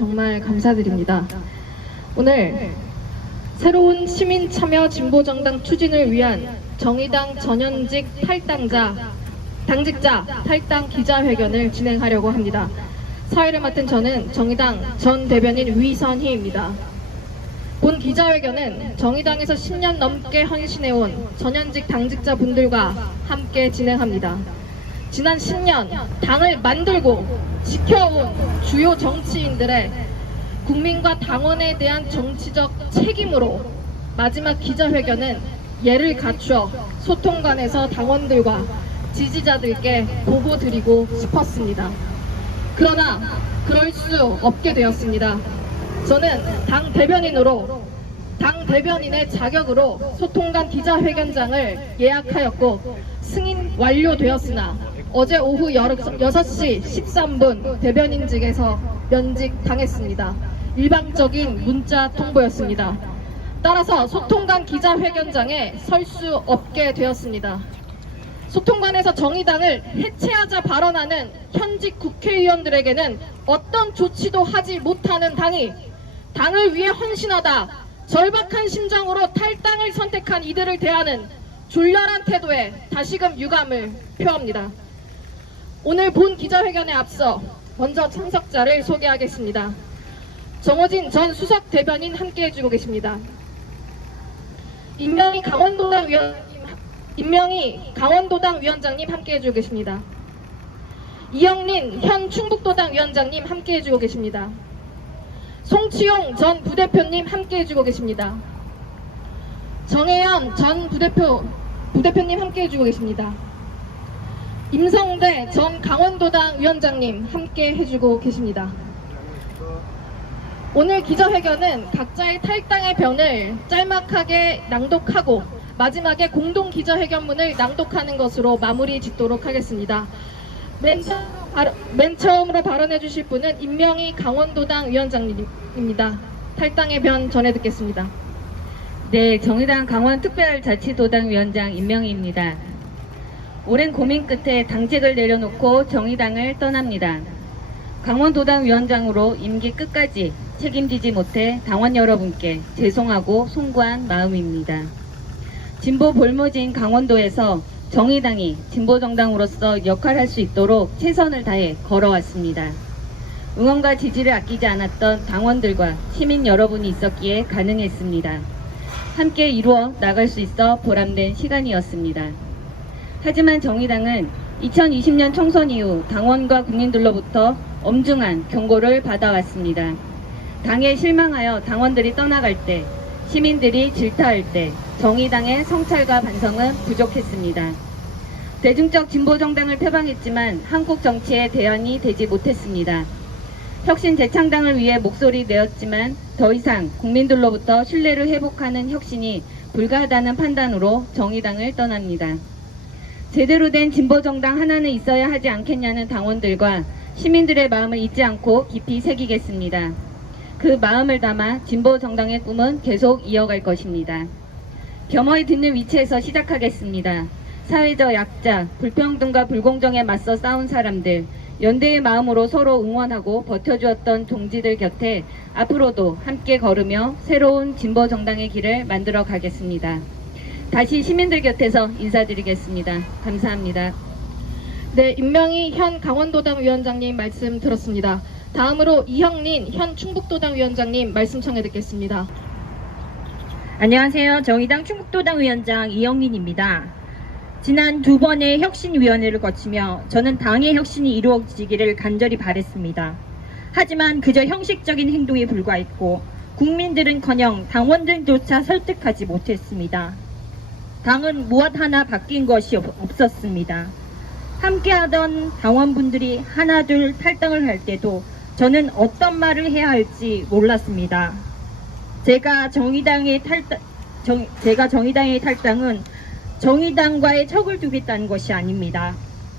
정말 감사드립니다. 오늘 새로운 시민 참여 진보정당 추진을 위한 정의당 전현직 당직자 탈당 기자회견을 진행하려고 합니다. 사회를 맡은 저는 정의당 전 대변인 위선희입니다. 본 기자회견은 정의당에서 10년 넘게 헌신해온 전현직 당직자 분들과 함께 진행합니다. 지난 10년 당을 만들고 지켜온 주요 정치인들의 국민과 당원에 대한 정치적 책임으로 마지막 기자회견은 예를 갖추어 소통관에서 당원들과 지지자들께 보고드리고 싶었습니다. 그러나 그럴 수 없게 되었습니다. 저는 당 대변인의 자격으로 소통관 기자회견장을 예약하였고 승인 완료되었으나 어제 오후 6시 13분 대변인직에서 면직당했습니다. 일방적인 문자 통보였습니다. 따라서 소통관 기자회견장에 설 수 없게 되었습니다. 소통관에서 정의당을 해체하자 발언하는 현직 국회의원들에게는 어떤 조치도 하지 못하는 당이 당을 위해 헌신하다 절박한 심정으로 탈당을 선택한 이들을 대하는 졸렬한 태도에 다시금 유감을 표합니다. 오늘 본 기자회견에 앞서 먼저 참석자를 소개하겠습니다. 정호진 전 수석 대변인 함께해 주고 계십니다. 임명희 강원도당 위원장님 함께해 주고 계십니다. 이영린 현 충북도당 위원장님 함께해 주고 계십니다. 송치용 전 부대표님 함께해 주고 계십니다. 정혜연 전 부대표님 함께해 주고 계십니다. 임성대 전 강원도당 위원장님 함께 해주고 계십니다. 오늘 기자회견은 각자의 탈당의 변을 짤막하게 낭독하고 마지막에 공동 기자회견문을 낭독하는 것으로 마무리 짓도록 하겠습니다. 맨 처음으로 발언해 주실 분은 임명희 강원도당 위원장님입니다. 탈당의 변 전해 듣겠습니다. 네, 정의당 강원특별자치도당 위원장 임명희입니다. 오랜 고민 끝에 당직을 내려놓고 정의당을 떠납니다. 강원도당 위원장으로 임기 끝까지 책임지지 못해 당원 여러분께 죄송하고 송구한 마음입니다. 진보 볼모진 강원도에서 정의당이 진보정당으로서 역할할 수 있도록 최선을 다해 걸어왔습니다. 응원과 지지를 아끼지 않았던 당원들과 시민 여러분이 있었기에 가능했습니다. 함께 이루어 나갈 수 있어 보람된 시간이었습니다. 하지만 정의당은 2020년 총선 이후 당원과 국민들로부터 엄중한 경고를 받아왔습니다. 당에 실망하여 당원들이 떠나갈 때, 시민들이 질타할 때 정의당의 성찰과 반성은 부족했습니다. 대중적 진보정당을 표방했지만 한국 정치에 대안이 되지 못했습니다. 혁신 재창당을 위해 목소리 내었지만 더 이상 국민들로부터 신뢰를 회복하는 혁신이 불가하다는 판단으로 정의당을 떠납니다. 제대로 된 진보정당 하나는 있어야 하지 않겠냐는 당원들과 시민들의 마음을 잊지 않고 깊이 새기겠습니다. 그 마음을 담아 진보정당의 꿈은 계속 이어갈 것입니다. 겸허히 듣는 위치에서 시작하겠습니다. 사회적 약자, 불평등과 불공정에 맞서 싸운 사람들, 연대의 마음으로 서로 응원하고 버텨주었던 동지들 곁에 앞으로도 함께 걸으며 새로운 진보정당의 길을 만들어 가겠습니다. 다시 시민들 곁에서 인사드리겠습니다. 감사합니다. 네, 임명희 현 강원도당 위원장님 말씀 들었습니다. 다음으로 이형린 현 충북도당 위원장님 말씀 청해 듣겠습니다. 안녕하세요. 정의당 충북도당 위원장 이영린입니다. 지난 두 번의 혁신위원회를 거치며 저는 당의 혁신이 이루어지기를 간절히 바랬습니다. 하지만 그저 형식적인 행동에 불과했고 국민들은커녕 당원들조차 설득하지 못했습니다. 당은 무엇 하나 바뀐 것이 없었습니다. 함께하던 당원분들이 하나둘 탈당을 할 때도 저는 어떤 말을 해야 할지 몰랐습니다. 제가 정의당의 탈당은 정의당과의 척을 두겠다는 것이 아닙니다.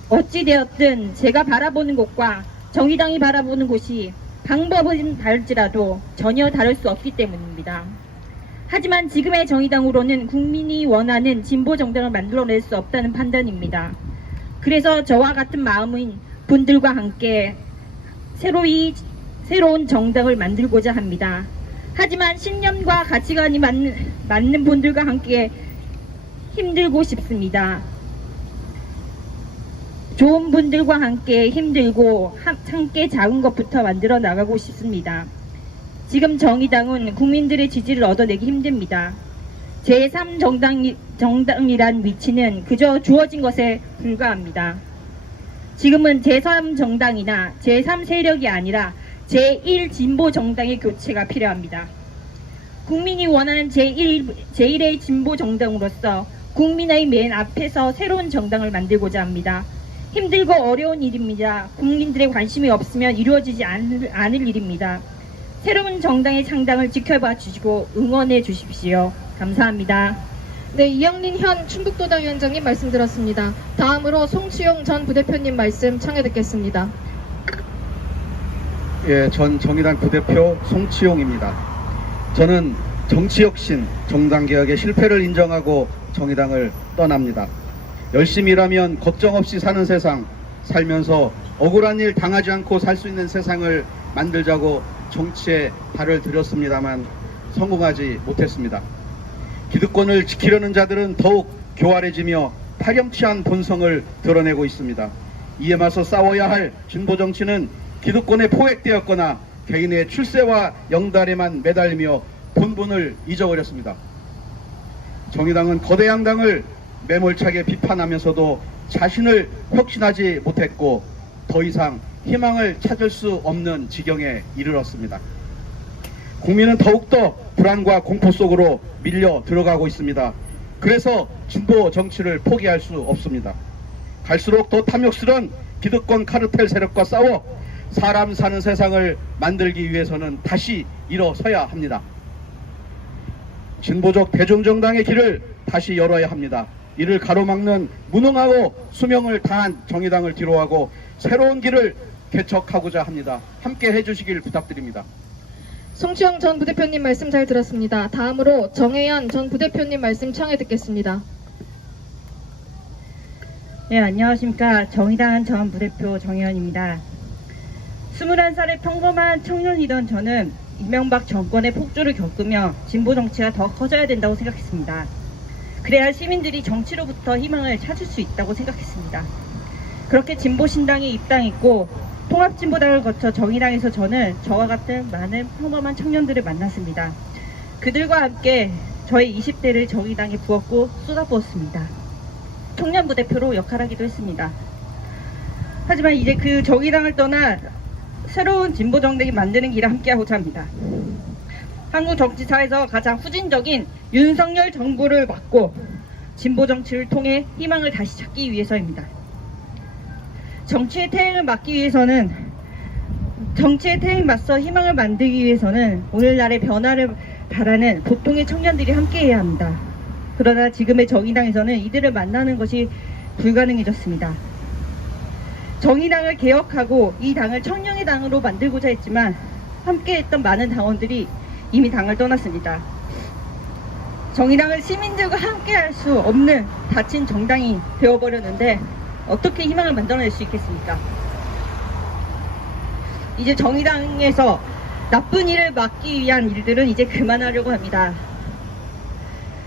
어찌되었든 제가 바라보는 곳과 정의당이 바라보는 곳이 방법은 다를지라도 전혀 다를 수 없기 때문입니다. 하지만 지금의 정의당으로는 국민이 원하는 진보 정당을 만들어낼 수 없다는 판단입니다. 그래서 저와 같은 마음인 분들과 함께 새로이 새로운 정당을 만들고자 합니다. 하지만 신념과 가치관이 맞는 분들과 함께 힘들고 싶습니다. 좋은 분들과 함께 힘들고 함께 작은 것부터 만들어 나가고 싶습니다. 지금 정의당은 국민들의 지지를 얻어내기 힘듭니다. 제3정당이란 위치는 그저 주어진 것에 불과합니다. 지금은 제3정당이나 제3세력이 아니라 제1진보정당의 교체가 필요합니다. 국민이 원하는 제1의 진보정당으로서 국민의 맨 앞에서 새로운 정당을 만들고자 합니다. 힘들고 어려운 일입니다. 국민들의 관심이 없으면 이루어지지 않을 일입니다. 새로운 정당의 창당을 지켜봐 주시고 응원해 주십시오. 감사합니다. 네, 이영린 현 충북도당 위원장님 말씀 들었습니다. 다음으로 송치용 전 부대표님 말씀 청해 듣겠습니다. 예, 전 정의당 부대표 송치용입니다. 저는 정치혁신, 정당개혁의 실패를 인정하고 정의당을 떠납니다. 열심히 일하면 걱정 없이 사는 세상, 살면서 억울한 일 당하지 않고 살 수 있는 세상을 만들자고 정치에 발을 들였습니다만 성공하지 못했습니다. 기득권을 지키려는 자들은 더욱 교활해지며 파렴치한 본성을 드러내고 있습니다. 이에 맞서 싸워야 할 진보정치는 기득권에 포획되었거나 개인의 출세와 영달에만 매달리며 본분을 잊어버렸습니다. 정의당은 거대 양당을 매몰차게 비판하면서도 자신을 혁신하지 못했고 더 이상 희망을 찾을 수 없는 지경에 이르렀습니다. 국민은 더욱더 불안과 공포 속으로 밀려 들어가고 있습니다. 그래서 진보 정치를 포기할 수 없습니다. 갈수록 더 탐욕스러운 기득권 카르텔 세력과 싸워 사람 사는 세상을 만들기 위해서는 다시 일어서야 합니다. 진보적 대중정당의 길을 다시 열어야 합니다. 이를 가로막는 무능하고 수명을 다한 정의당을 뒤로하고 새로운 길을 개척하고자 합니다. 함께 해주시길 부탁드립니다. 송치영 전 부대표님 말씀 잘 들었습니다. 다음으로 정혜연 전 부대표님 말씀 청해 듣겠습니다. 네, 안녕하십니까. 정의당 전 부대표 정혜연입니다. 21살의 평범한 청년이던 저는 이명박 정권의 폭주를 겪으며 진보 정치가 더 커져야 된다고 생각했습니다. 그래야 시민들이 정치로부터 희망을 찾을 수 있다고 생각했습니다. 그렇게 진보 신당에 입당했고 통합진보당을 거쳐 정의당에서 저는 저와 같은 많은 평범한 청년들을 만났습니다. 그들과 함께 저의 20대를 정의당에 부었고 쏟아부었습니다. 청년부 대표로 역할하기도 했습니다. 하지만 이제 그 정의당을 떠나 새로운 진보정당이 만드는 길을 함께하고자 합니다. 한국 정치사에서 가장 후진적인 윤석열 정부를 막고 진보정치를 통해 희망을 다시 찾기 위해서입니다. 정치의 태행을 막기 위해서는 정치의 태행 맞서 희망을 만들기 위해서는 오늘날의 변화를 바라는 보통의 청년들이 함께해야 합니다. 그러나 지금의 정의당에서는 이들을 만나는 것이 불가능해졌습니다. 정의당을 개혁하고 이 당을 청년의 당으로 만들고자 했지만 함께했던 많은 당원들이 이미 당을 떠났습니다. 정의당을 시민들과 함께할 수 없는 닫힌 정당이 되어버렸는데 어떻게 희망을 만들어낼 수 있겠습니까? 이제 정의당에서 나쁜 일을 막기 위한 일들은 이제 그만하려고 합니다.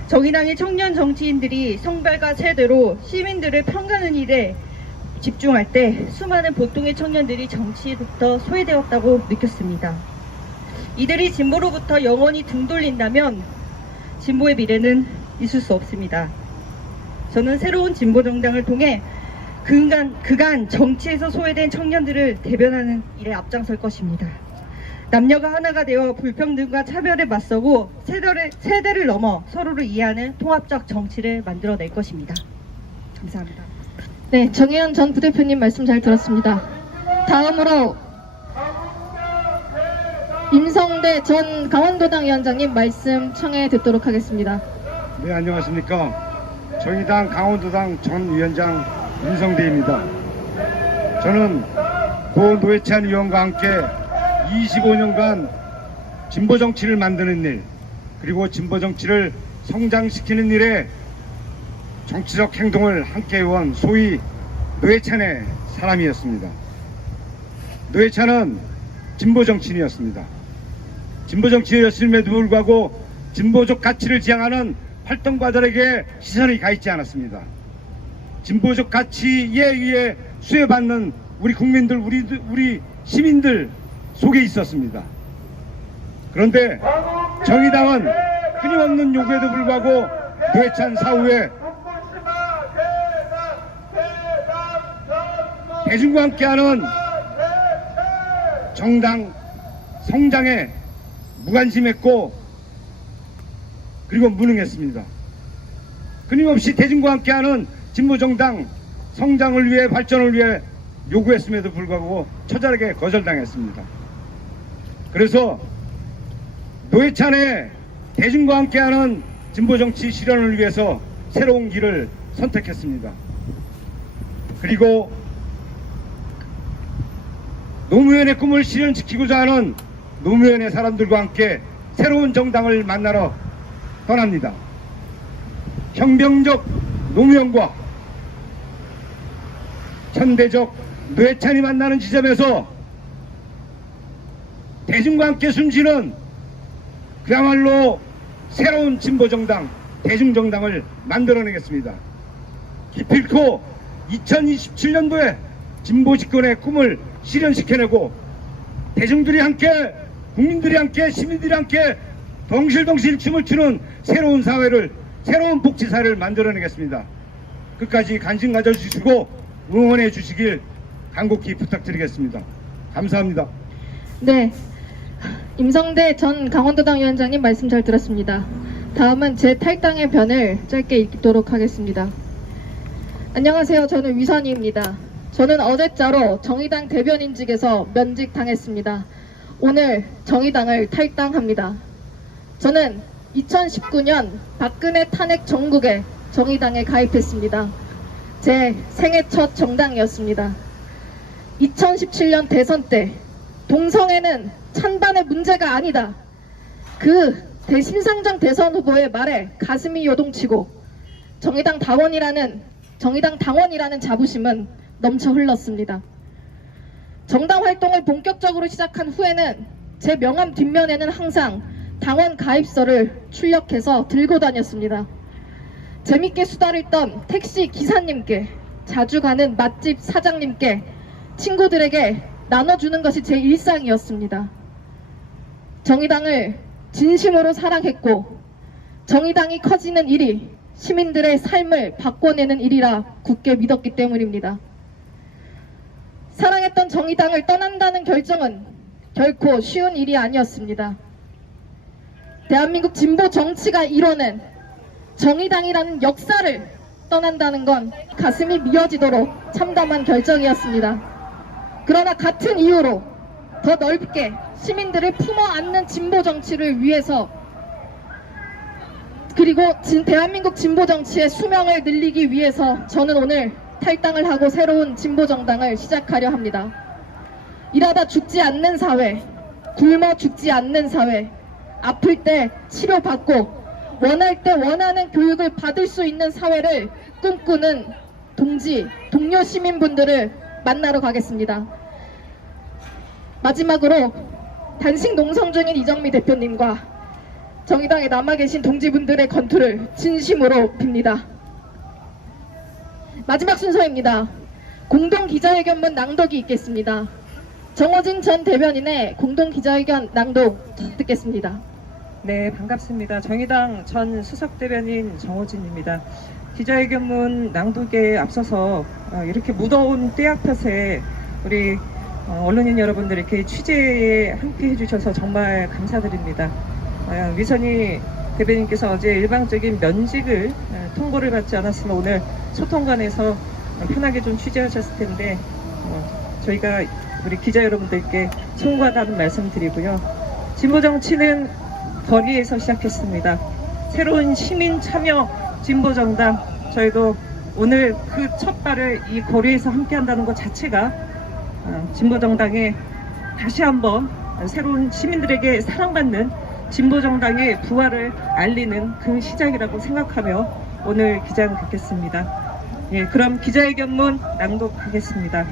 정의당의 청년 정치인들이 성별과 세대로 시민들을 평가하는 일에 집중할 때 수많은 보통의 청년들이 정치에부터 소외되었다고 느꼈습니다. 이들이 진보로부터 영원히 등 돌린다면 진보의 미래는 있을 수 없습니다. 저는 새로운 진보정당을 통해 그간 정치에서 소외된 청년들을 대변하는 일에 앞장설 것입니다. 남녀가 하나가 되어 불평등과 차별에 맞서고 세대를 넘어 서로를 이해하는 통합적 정치를 만들어낼 것입니다. 감사합니다. 네, 정혜연 전 부대표님 말씀 잘 들었습니다. 다음으로 임성대 전 강원도당 위원장님 말씀 청해 듣도록 하겠습니다. 네, 안녕하십니까. 정의당 강원도당 전 위원장 임성대입니다. 저는 고 노회찬 의원과 함께 25년간 진보정치를 만드는 일, 그리고 진보정치를 성장시키는 일에 정치적 행동을 함께 해온 소위 노회찬의 사람이었습니다. 노회찬은 진보 정치인이었습니다. 진보 정치인이었음에도 불구하고 진보적 가치를 지향하는 활동가들에게 시선이 가 있지 않았습니다. 진보적 가치에 의해 수혜받는 우리 국민들, 우리 시민들 속에 있었습니다. 그런데 정의당은 끊임없는 요구에도 불구하고 노회찬 사후에 대중과 함께하는 정당 성장에 무관심했고 그리고 무능했습니다. 끊임없이 대중과 함께하는 진보정당 성장을 위해 발전을 위해 요구했음에도 불구하고 처절하게 거절당했습니다. 그래서 노회찬의 대중과 함께하는 진보정치 실현을 위해서 새로운 길을 선택했습니다. 그리고 노무현의 꿈을 실현시키고자 하는 노무현의 사람들과 함께 새로운 정당을 만나러 떠납니다. 혁명적 노무현과 현대적 노회찬이 만나는 지점에서 대중과 함께 숨쉬는 그야말로 새로운 진보정당, 대중정당을 만들어내겠습니다. 기필코 2027년도에 진보 집권의 꿈을 실현시켜내고 대중들이 함께, 국민들이 함께, 시민들이 함께 덩실덩실 춤을 추는 새로운 사회를, 새로운 복지사회를 만들어내겠습니다. 끝까지 관심 가져주시고 응원해 주시길 간곡히 부탁드리겠습니다. 감사합니다. 네, 임성대 전 강원도당 위원장님 말씀 잘 들었습니다. 다음은 제 탈당의 변을 짧게 읽도록 하겠습니다. 안녕하세요. 저는 위선희입니다. 저는 어제자로 정의당 대변인직에서 면직당했습니다. 오늘 정의당을 탈당합니다. 저는 2019년 박근혜 탄핵 정국에 정의당에 가입했습니다. 제 생애 첫 정당이었습니다. 2017년 대선 때 동성애는 찬반의 문제가 아니다. 그 심상정 대선 후보의 말에 가슴이 요동치고 정의당 당원이라는 자부심은 넘쳐 흘렀습니다. 정당 활동을 본격적으로 시작한 후에는 제 명함 뒷면에는 항상 당원 가입서를 출력해서 들고 다녔습니다. 재밌게 수다를 떤 택시 기사님께, 자주 가는 맛집 사장님께, 친구들에게 나눠주는 것이 제 일상이었습니다. 정의당을 진심으로 사랑했고 정의당이 커지는 일이 시민들의 삶을 바꿔내는 일이라 굳게 믿었기 때문입니다. 사랑했던 정의당을 떠난다는 결정은 결코 쉬운 일이 아니었습니다. 대한민국 진보 정치가 이뤄낸 정의당이라는 역사를 떠난다는 건 가슴이 미어지도록 참담한 결정이었습니다. 그러나 같은 이유로 더 넓게 시민들을 품어 안는 진보 정치를 위해서, 그리고 대한민국 진보 정치의 수명을 늘리기 위해서 저는 오늘 탈당을 하고 새로운 진보 정당을 시작하려 합니다. 일하다 죽지 않는 사회, 굶어 죽지 않는 사회, 아플 때 치료받고 원할 때 원하는 교육을 받을 수 있는 사회를 꿈꾸는 동료 시민분들을 만나러 가겠습니다. 마지막으로 단식 농성 중인 이정미 대표님과 정의당에 남아 계신 동지분들의 건투를 진심으로 빕니다. 마지막 순서입니다. 공동 기자회견문 낭독이 있겠습니다. 정호진 전 대변인의 공동 기자회견 낭독 듣겠습니다. 네, 반갑습니다. 정의당 전 수석대변인 정호진입니다. 기자회견문 낭독에 앞서서 이렇게 무더운 때약볕에 우리 언론인 여러분들 이렇게 취재에 함께 해주셔서 정말 감사드립니다. 위선희 대변인께서 어제 일방적인 면직을 통보를 받지 않았으면 오늘 소통관에서 편하게 좀 취재하셨을 텐데 저희가 우리 기자 여러분들께 송구하다는 말씀 드리고요. 진보 정치는 거리에서 시작했습니다. 새로운 시민 참여 진보 정당, 저희도 오늘 그 첫 발을 이 거리에서 함께 한다는 것 자체가 진보 정당에 다시 한번 새로운 시민들에게 사랑받는 진보 정당의 부활을 알리는 그 시작이라고 생각하며 오늘 기자회견 듣겠습니다. 예, 그럼 기자회견문 낭독하겠습니다.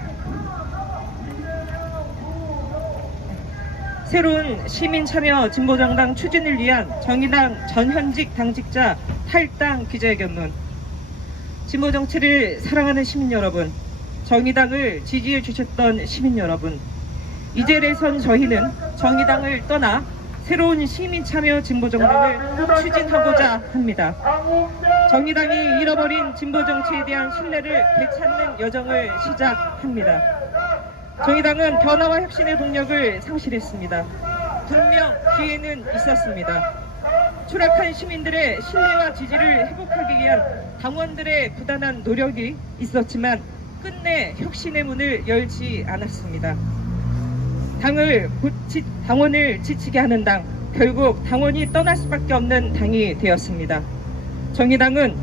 새로운 시민참여 진보정당 추진을 위한 정의당 전현직 당직자 탈당 기자회견문. 진보정치를 사랑하는 시민 여러분, 정의당을 지지해 주셨던 시민 여러분, 이제래선 저희는 정의당을 떠나 새로운 시민참여 진보정당을 추진하고자 합니다. 정의당이 잃어버린 진보정치에 대한 신뢰를 되찾는 여정을 시작합니다. 정의당은 변화와 혁신의 동력을 상실했습니다. 분명 기회는 있었습니다. 추락한 시민들의 신뢰와 지지를 회복하기 위한 당원들의 부단한 노력이 있었지만 끝내 혁신의 문을 열지 않았습니다. 당원을 지치게 하는 당, 결국 당원이 떠날 수밖에 없는 당이 되었습니다. 정의당은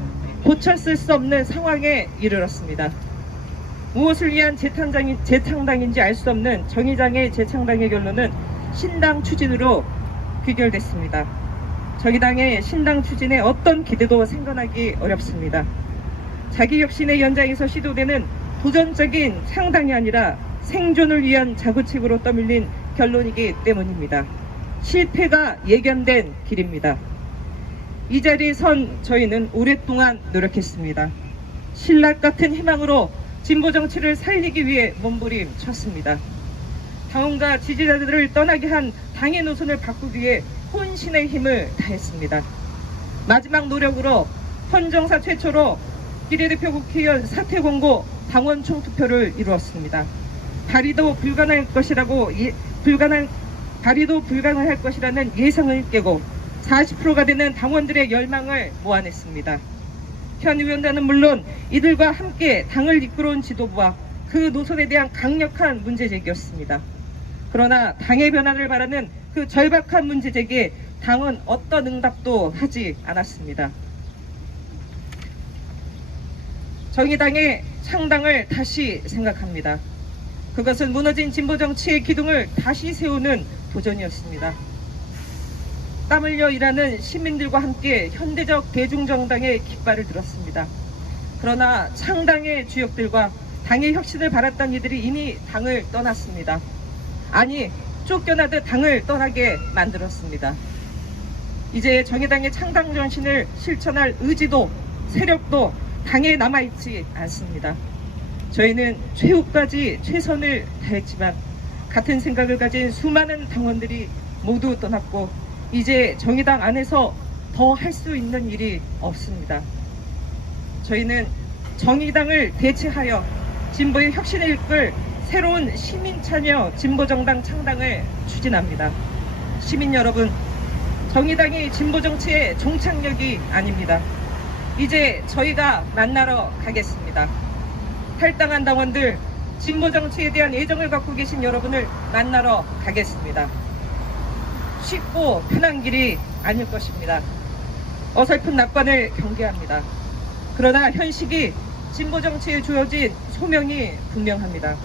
고쳤을 수 없는 상황에 이르렀습니다. 무엇을 위한 재창당인지 알 수 없는 정의당의 재창당의 결론은 신당 추진으로 귀결됐습니다. 정의당의 신당 추진에 어떤 기대도 생각하기 어렵습니다. 자기 혁신의 연장에서 시도되는 도전적인 창당이 아니라 생존을 위한 자구책으로 떠밀린 결론이기 때문입니다. 실패가 예견된 길입니다. 이 자리에 선 저희는 오랫동안 노력했습니다. 신락 같은 희망으로 진보 정치를 살리기 위해 몸부림쳤습니다. 당원과 지지자들을 떠나게 한 당의 노선을 바꾸기 위해 혼신의 힘을 다했습니다. 마지막 노력으로 헌정사 최초로 비례대표 국회의원 사퇴 공고 당원 총투표를 이루었습니다. 발의도 불가능할 것이라는 예상을 깨고 40%가 되는 당원들의 열망을 모아냈습니다. 현 의원단은 물론 이들과 함께 당을 이끌어온 지도부와 그 노선에 대한 강력한 문제제기였습니다. 그러나 당의 변화를 바라는 그 절박한 문제제기에 당은 어떤 응답도 하지 않았습니다. 정의당의 창당을 다시 생각합니다. 그것은 무너진 진보정치의 기둥을 다시 세우는 도전이었습니다. 땀 흘려 일하는 시민들과 함께 현대적 대중정당의 깃발을 들었습니다. 그러나 창당의 주역들과 당의 혁신을 바랐던 이들이 이미 당을 떠났습니다. 아니, 쫓겨나듯 당을 떠나게 만들었습니다. 이제 정의당의 창당 정신을 실천할 의지도 세력도 당에 남아있지 않습니다. 저희는 최후까지 최선을 다했지만 같은 생각을 가진 수많은 당원들이 모두 떠났고 이제 정의당 안에서 더 할 수 있는 일이 없습니다. 저희는 정의당을 대체하여 진보의 혁신을 이끌 새로운 시민참여 진보정당 창당을 추진합니다. 시민 여러분, 정의당이 진보정치의 종착역이 아닙니다. 이제 저희가 만나러 가겠습니다. 탈당한 당원들, 진보정치에 대한 애정을 갖고 계신 여러분을 만나러 가겠습니다. 쉽고 편한 길이 아닐 것입니다. 어설픈 낙관을 경계합니다. 그러나 현실이 진보정치에 주어진 소명이 분명합니다.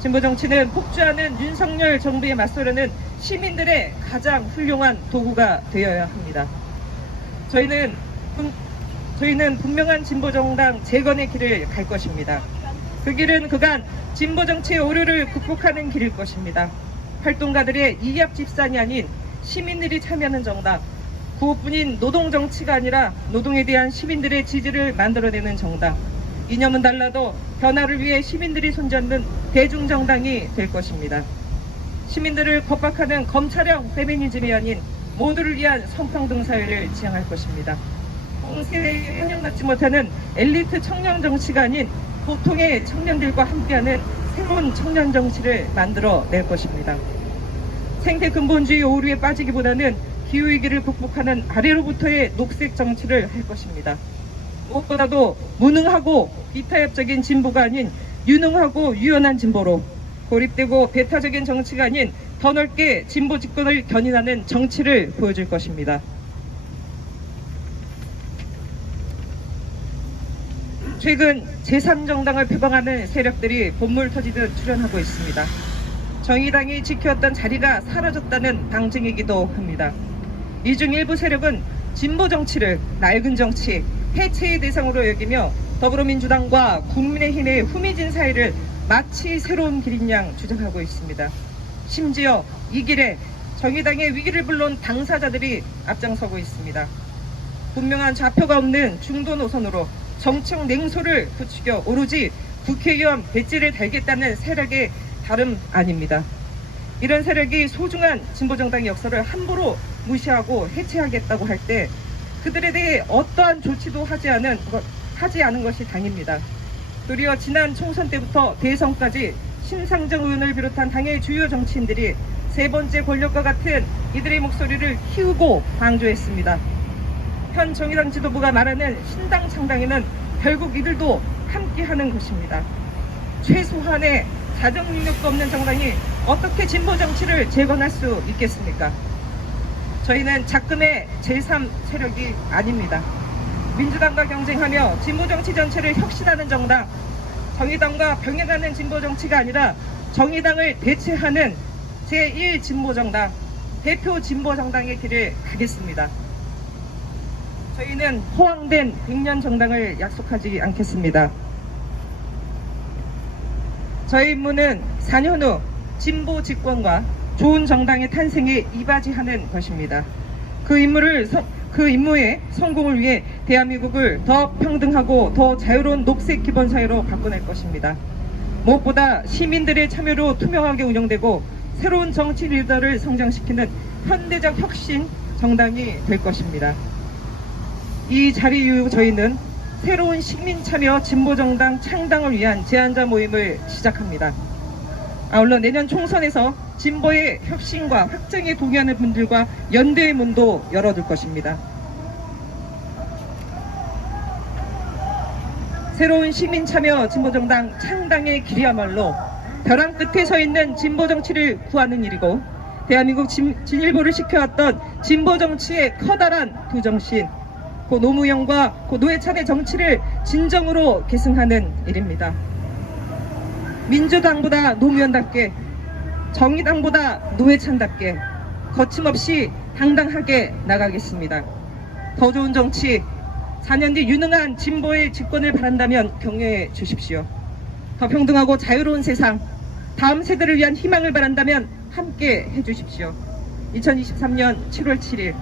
진보정치는 폭주하는 윤석열 정부에 맞서려는 시민들의 가장 훌륭한 도구가 되어야 합니다. 저희는 분명한 진보정당 재건의 길을 갈 것입니다. 그 길은 그간 진보정치의 오류를 극복하는 길일 것입니다. 활동가들의 이합집산이 아닌 시민들이 참여하는 정당, 구호뿐인 노동정치가 아니라 노동에 대한 시민들의 지지를 만들어내는 정당, 이념은 달라도 변화를 위해 시민들이 손잡는 대중정당이 될 것입니다. 시민들을 겁박하는 검찰형 페미니즘이 아닌 모두를 위한 성평등 사회를 지향할 것입니다. 세대에 환영받지 못하는 엘리트 청년 정치가 아닌 보통의 청년들과 함께하는 새로운 청년 정치를 만들어낼 것입니다. 생태 근본주의 오류에 빠지기보다는 기후위기를 극복하는 아래로부터의 녹색 정치를 할 것입니다. 무엇보다도 무능하고 비타협적인 진보가 아닌 유능하고 유연한 진보로, 고립되고 배타적인 정치가 아닌 더 넓게 진보 집권을 견인하는 정치를 보여줄 것입니다. 최근 제3정당을 표방하는 세력들이 본물 터지듯 출현하고 있습니다. 정의당이 지켜왔던 자리가 사라졌다는 방증이기도 합니다. 이 중 일부 세력은 진보 정치를 낡은 정치, 해체의 대상으로 여기며 더불어민주당과 국민의힘의 후미진 사이를 마치 새로운 길인 양 주장하고 있습니다. 심지어 이 길에 정의당의 위기를 불러온 당사자들이 앞장서고 있습니다. 분명한 좌표가 없는 중도 노선으로 정책 냉소를 부추겨 오로지 국회의원 배지를 달겠다는 세력의 다름 아닙니다. 이런 세력이 소중한 진보정당의 역사를 함부로 무시하고 해체하겠다고 할 때 그들에 대해 어떠한 조치도 하지 않은 것이 당입니다. 도리어 지난 총선 때부터 대선까지 심상정 의원을 비롯한 당의 주요 정치인들이 세 번째 권력과 같은 이들의 목소리를 키우고 강조했습니다. 현 정의당 지도부가 말하는 신당 창당에는 결국 이들도 함께하는 것입니다. 최소한의 자정 능력도 없는 정당이 어떻게 진보 정치를 재건할 수 있겠습니까? 저희는 작금의 제3 세력이 아닙니다. 민주당과 경쟁하며 진보 정치 전체를 혁신하는 정당, 정의당과 병행하는 진보 정치가 아니라 정의당을 대체하는 제1 진보 정당, 대표 진보 정당의 길을 가겠습니다. 저희는 허황된 100년 정당을 약속하지 않겠습니다. 저희 임무는 4년 후 진보 집권과 좋은 정당의 탄생에 이바지하는 것입니다. 그 임무의 성공을 위해 대한민국을 더 평등하고 더 자유로운 녹색 기본사회로 바꿔낼 것입니다. 무엇보다 시민들의 참여로 투명하게 운영되고 새로운 정치 리더를 성장시키는 현대적 혁신 정당이 될 것입니다. 이 자리 이후 저희는 새로운 시민참여 진보정당 창당을 위한 제안자 모임을 시작합니다. 아울러 내년 총선에서 진보의 혁신과 확정에 동의하는 분들과 연대의 문도 열어둘 것입니다. 새로운 시민참여 진보정당 창당의 길이야말로 벼랑 끝에 서 있는 진보정치를 구하는 일이고 대한민국 진일보를 시켜왔던 진보정치의 커다란 부정신, 고 노무현과 고 노회찬의 정치를 진정으로 계승하는 일입니다. 민주당보다 노무현답게, 정의당보다 노회찬답게 거침없이 당당하게 나가겠습니다. 더 좋은 정치, 4년 뒤 유능한 진보의 집권을 바란다면 격려해 주십시오. 더 평등하고 자유로운 세상, 다음 세대를 위한 희망을 바란다면 함께 해주십시오. 2023년 7월 7일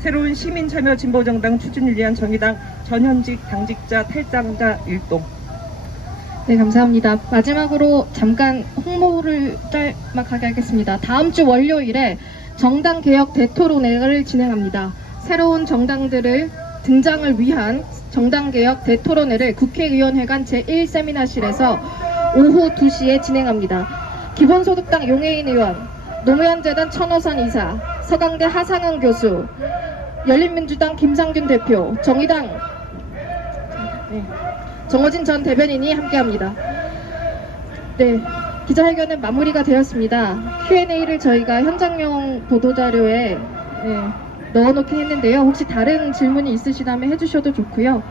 새로운 시민참여 진보정당 추진을 위한 정의당 전현직 당직자 탈당자 일동. 네, 감사합니다. 마지막으로 잠깐 홍보를 짤막하게 하겠습니다. 다음 주 월요일에 정당개혁 대토론회를 진행합니다. 새로운 정당들을 등장을 위한 정당개혁 대토론회를 국회의원회관 제1세미나실에서 오후 2시에 진행합니다. 기본소득당 용해인 의원, 노무현재단 천호선 이사, 서강대 하상은 교수, 열린민주당 김상균 대표, 정의당 정호진 전 대변인이 함께합니다. 네, 기자회견은 마무리가 되었습니다. Q&A를 저희가 현장용 보도자료에 넣어놓긴 했는데요. 혹시 다른 질문이 있으시다면 해주셔도 좋고요.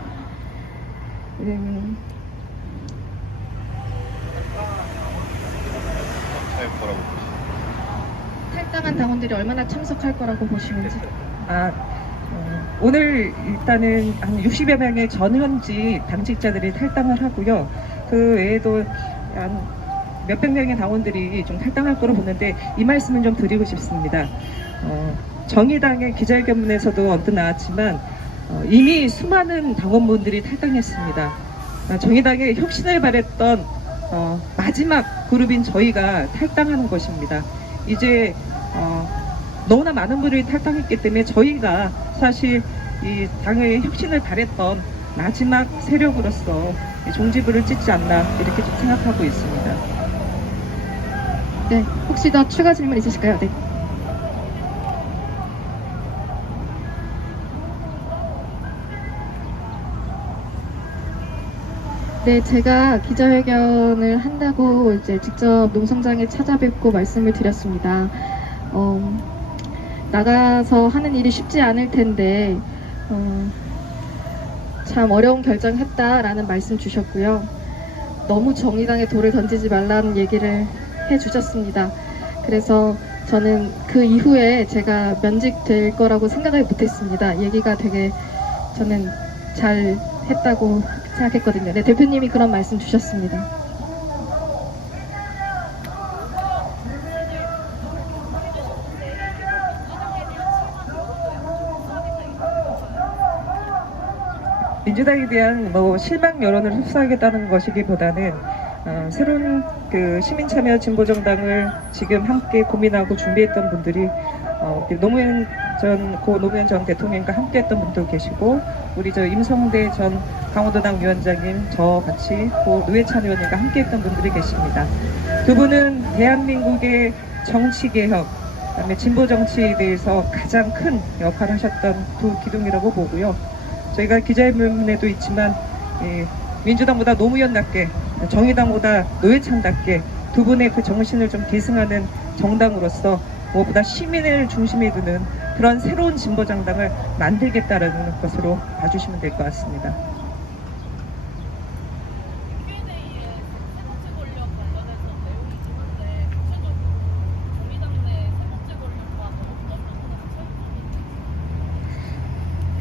탈당한 당원들이 얼마나 참석할 거라고 보시는지. 오늘 일단은 한 60여 명의 전현직 당직자들이 탈당을 하고요. 그 외에도 한 몇백 명의 당원들이 좀 탈당할 거로 보는데 이 말씀을 좀 드리고 싶습니다. 정의당의 기자회견문에서도 언뜻 나왔지만 이미 수많은 당원분들이 탈당했습니다. 정의당의 혁신을 바랬던 마지막 그룹인 저희가 탈당하는 것입니다. 이제 너무나 많은 분들이 탈당했기 때문에 저희가 사실 이 당의 혁신을 바랬던 마지막 세력으로서 종지부를 찍지 않나 이렇게 좀 생각하고 있습니다. 네, 혹시 더 추가 질문 있으실까요? 네. 네, 제가 기자회견을 한다고 이제 직접 농성장에 찾아뵙고 말씀을 드렸습니다. 나가서 하는 일이 쉽지 않을 텐데 참 어려운 결정했다라는 말씀 주셨고요. 너무 정의당에 돌을 던지지 말라는 얘기를 해주셨습니다. 그래서 저는 그 이후에 제가 면직될 거라고 생각을 못했습니다. 얘기가 되게 저는 잘 했다고 생각했거든요. 네, 대표님이 그런 말씀 주셨습니다. 민주당에 대한 뭐 실망 여론을 흡수하겠다는 것이기보다는 새로운 그 시민참여 진보정당을 지금 함께 고민하고 준비했던 분들이 고 노무현 전 대통령과 함께했던 분도 계시고 우리 저 임성대 전 강원도당 위원장님 저 같이 고 노회찬 의원님과 함께했던 분들이 계십니다. 두 분은 대한민국의 정치개혁 그다음에 진보 정치에 대해서 가장 큰 역할을 하셨던 두 기둥이라고 보고요. 저희가 기자회견에도 있지만 민주당보다 노무현답게 정의당보다 노회찬답게 두 분의 그 정신을 좀 계승하는 정당으로서 무엇보다 시민을 중심에 두는 그런 새로운 진보 정당을 만들겠다라는 것으로 봐주시면 될 것 같습니다.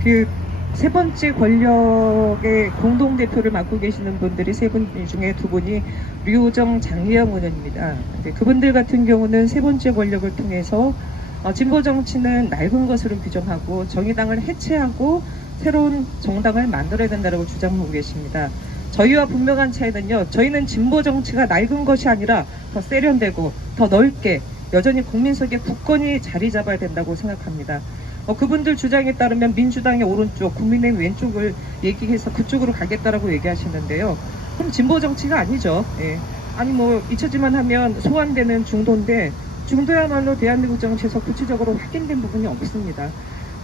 그 세 번째 권력의 공동대표를 맡고 계시는 분들이 세 분 중에 두 분이 류호정, 장혜영 의원입니다. 그분들 같은 경우는 세 번째 권력을 통해서 진보 정치는 낡은 것으로 규정하고 정의당을 해체하고 새로운 정당을 만들어야 된다고 주장하고 계십니다. 저희와 분명한 차이는요. 저희는 진보 정치가 낡은 것이 아니라 더 세련되고 더 넓게 여전히 국민 속에 굳건히 자리 잡아야 된다고 생각합니다. 그분들 주장에 따르면 민주당의 오른쪽, 국민의힘 왼쪽을 얘기해서 그쪽으로 가겠다라고 얘기하시는데요. 그럼 진보 정치가 아니죠. 예. 아니 뭐 잊혀지만 하면 소환되는 중도인데 중도야말로 대한민국 정치에서 구체적으로 확인된 부분이 없습니다.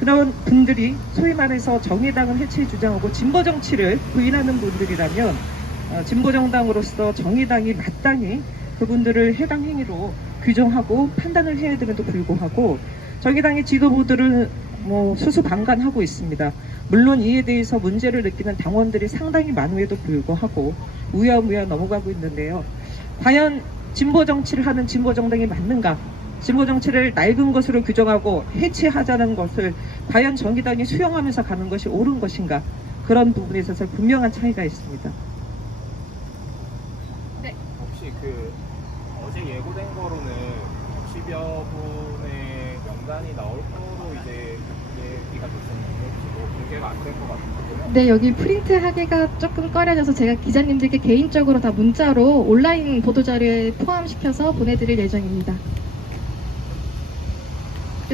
그런 분들이 소위 말해서 정의당을 해체 주장하고 진보 정치를 부인하는 분들이라면 진보 정당으로서 정의당이 마땅히 그분들을 해당 행위로 규정하고 판단을 해야 됨에도 불구하고 정의당의 지도부들은 수수방관하고 있습니다. 물론 이에 대해서 문제를 느끼는 당원들이 상당히 많음에도 불구하고 우야무야 넘어가고 있는데요. 과연 진보 정치를 하는 진보 정당이 맞는가? 진보 정치를 낡은 것으로 규정하고 해체하자는 것을 과연 정의당이 수용하면서 가는 것이 옳은 것인가? 그런 부분에 있어서 분명한 차이가 있습니다. 혹시 그 어제 예고된 거로는 10여 분의 명단이 나올 거로 이제 얘기가 됐었는데 혹시 뭐 공개가 안 된 것 같은데요? 네, 여기 프린트 하기가 조금 꺼려져서 제가 기자님들께 개인적으로 다 문자로 온라인 보도자료에 포함시켜서 보내드릴 예정입니다.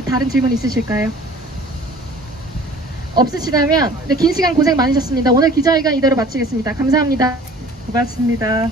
다른 질문 있으실까요? 없으시다면 긴 시간 고생 많으셨습니다. 오늘 기자회견 이대로 마치겠습니다. 감사합니다. 고맙습니다.